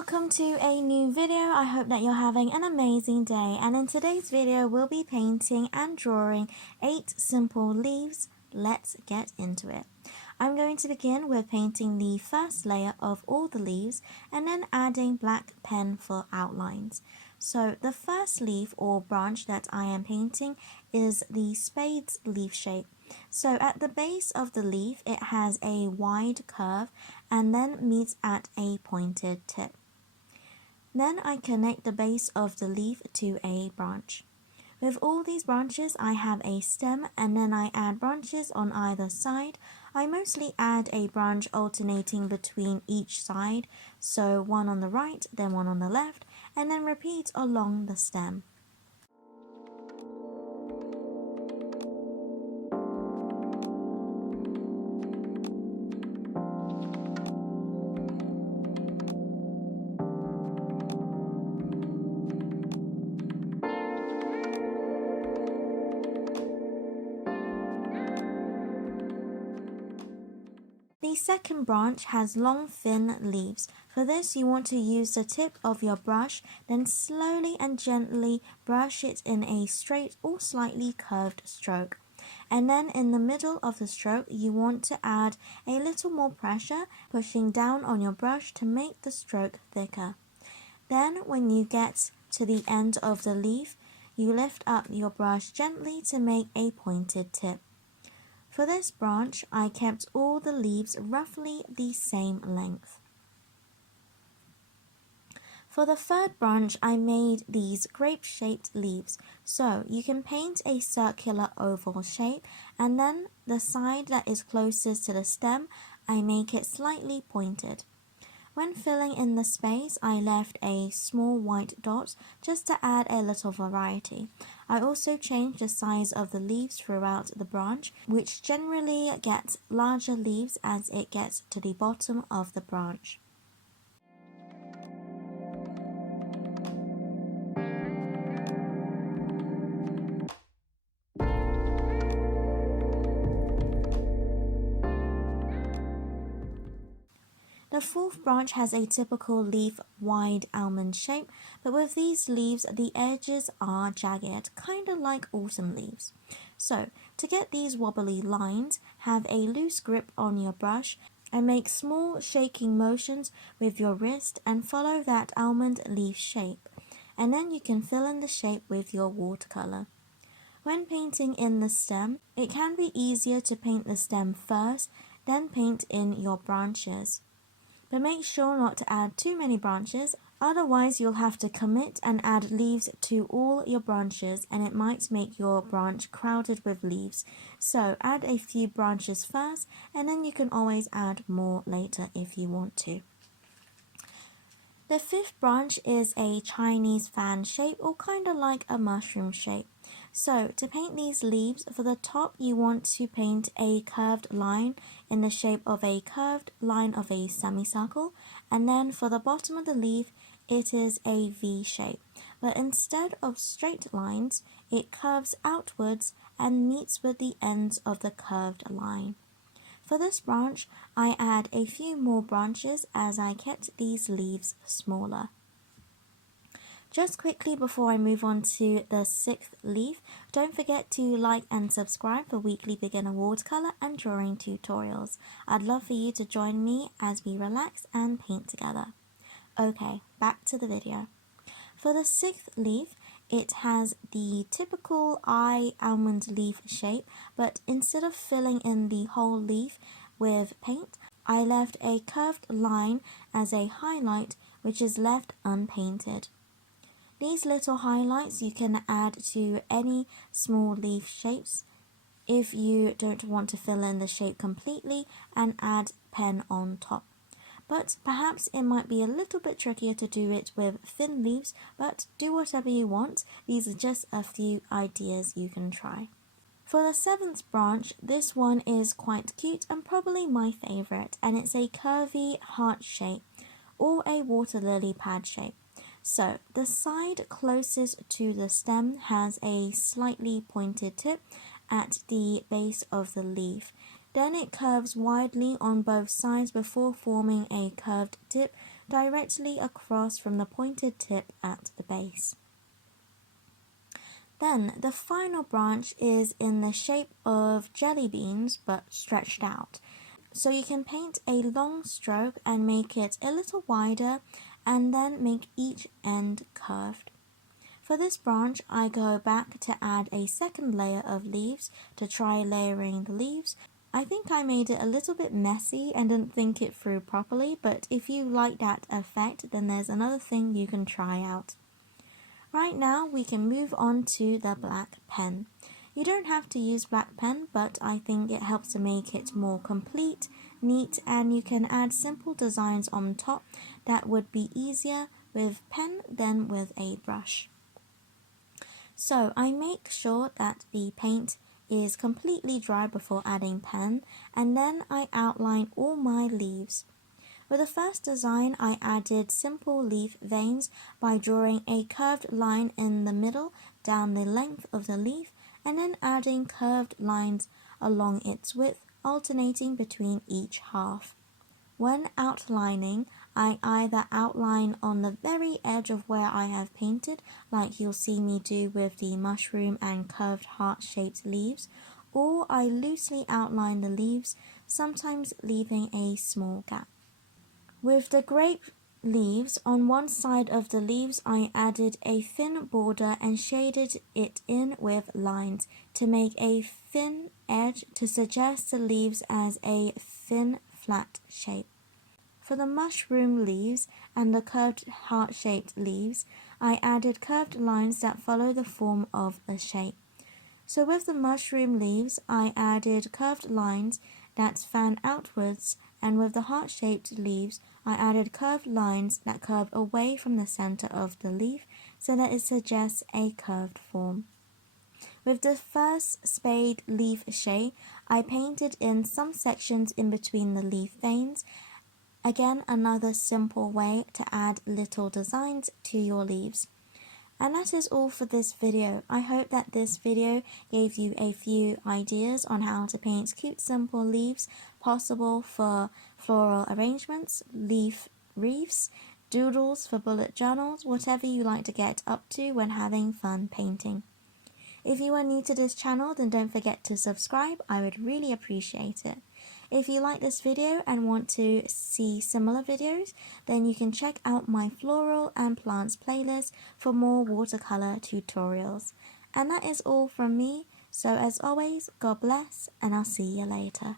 welcome to a new video. I hope that you're having an amazing day, and in today's video we'll be painting and drawing 8 simple leaves. Let's get into it. I'm going to begin with painting the first layer of all the leaves and then adding black pen for outlines. So the first leaf or branch that I am painting is the spade's leaf shape. So at the base of the leaf it has a wide curve and then meets at a pointed tip. Then I connect the base of the leaf to a branch. With all these branches I have a stem and then I add branches on either side. I mostly add a branch alternating between each side, so one on the right, then one on the left, and then repeat along the stem. The second branch has long thin leaves. For this you want to use the tip of your brush, then slowly and gently brush it in a straight or slightly curved stroke. And then in the middle of the stroke you want to add a little more pressure, pushing down on your brush to make the stroke thicker. Then when you get to the end of the leaf, you lift up your brush gently to make a pointed tip. For this branch, I kept all the leaves roughly the same length. For the third branch, I made these grape-shaped leaves. So you can paint a circular oval shape, and then the side that is closest to the stem, I make it slightly pointed. When filling in the space, I left a small white dot just to add a little variety. I also changed the size of the leaves throughout the branch, which generally gets larger leaves as it gets to the bottom of the branch. The fourth branch has a typical leaf wide almond shape, but with these leaves the edges are jagged, kinda like autumn leaves. So to get these wobbly lines, have a loose grip on your brush and make small shaking motions with your wrist and follow that almond leaf shape. And then you can fill in the shape with your watercolor. When painting in the stem, it can be easier to paint the stem first, then paint in your branches. But make sure not to add too many branches, otherwise you'll have to commit and add leaves to all your branches and it might make your branch crowded with leaves. So add a few branches first and then you can always add more later if you want to. The fifth branch is a Chinese fan shape or kinda like a mushroom shape. So to paint these leaves, for the top you want to paint a curved line in the shape of a curved line of a semicircle, and then for the bottom of the leaf it is a V shape, but instead of straight lines it curves outwards and meets with the ends of the curved line. For this branch I add a few more branches as I kept these leaves smaller. Just quickly before I move on to the sixth leaf, don't forget to like and subscribe for weekly beginner watercolor and drawing tutorials. I'd love for you to join me as we relax and paint together. Okay, back to the video. For the sixth leaf, it has the typical eye almond leaf shape, but instead of filling in the whole leaf with paint, I left a curved line as a highlight which is left unpainted. These little highlights you can add to any small leaf shapes if you don't want to fill in the shape completely and add pen on top. But perhaps it might be a little bit trickier to do it with thin leaves, but do whatever you want. These are just a few ideas you can try. For the seventh branch, this one is quite cute and probably my favorite, and it's a curvy heart shape or a water lily pad shape. So the side closest to the stem has a slightly pointed tip at the base of the leaf. Then it curves widely on both sides before forming a curved tip directly across from the pointed tip at the base. Then the final branch is in the shape of jelly beans but stretched out. So you can paint a long stroke and make it a little wider and then make each end curved. For this branch, I go back to add a second layer of leaves to try layering the leaves. I think I made it a little bit messy and didn't think it through properly, but if you like that effect, then there's another thing you can try out. Right now, we can move on to the black pen. You don't have to use black pen, but I think it helps to make it more complete, neat, and you can add simple designs on top that would be easier with pen than with a brush. So I make sure that the paint is completely dry before adding pen, and then I outline all my leaves. With the first design, I added simple leaf veins by drawing a curved line in the middle down the length of the leaf and then adding curved lines along its width, alternating between each half. When outlining, I either outline on the very edge of where I have painted, like you'll see me do with the mushroom and curved heart-shaped leaves, or I loosely outline the leaves, sometimes leaving a small gap. With the grape leaves, on one side of the leaves I added a thin border and shaded it in with lines to make a thin edge to suggest the leaves as a thin flat shape. For the mushroom leaves and the curved heart-shaped leaves, I added curved lines that follow the form of a shape. So with the mushroom leaves, I added curved lines that fan outwards, and with the heart-shaped leaves, I added curved lines that curve away from the center of the leaf so that it suggests a curved form. With the first spade leaf shade, I painted in some sections in between the leaf veins. Again, another simple way to add little designs to your leaves. And that is all for this video. I hope that this video gave you a few ideas on how to paint cute simple leaves possible for floral arrangements, leaf wreaths, doodles for bullet journals, whatever you like to get up to when having fun painting. If you are new to this channel, then don't forget to subscribe. I would really appreciate it. If you like this video and want to see similar videos, then you can check out my floral and plants playlist for more watercolor tutorials. And that is all from me. So as always, God bless, and I'll see you later.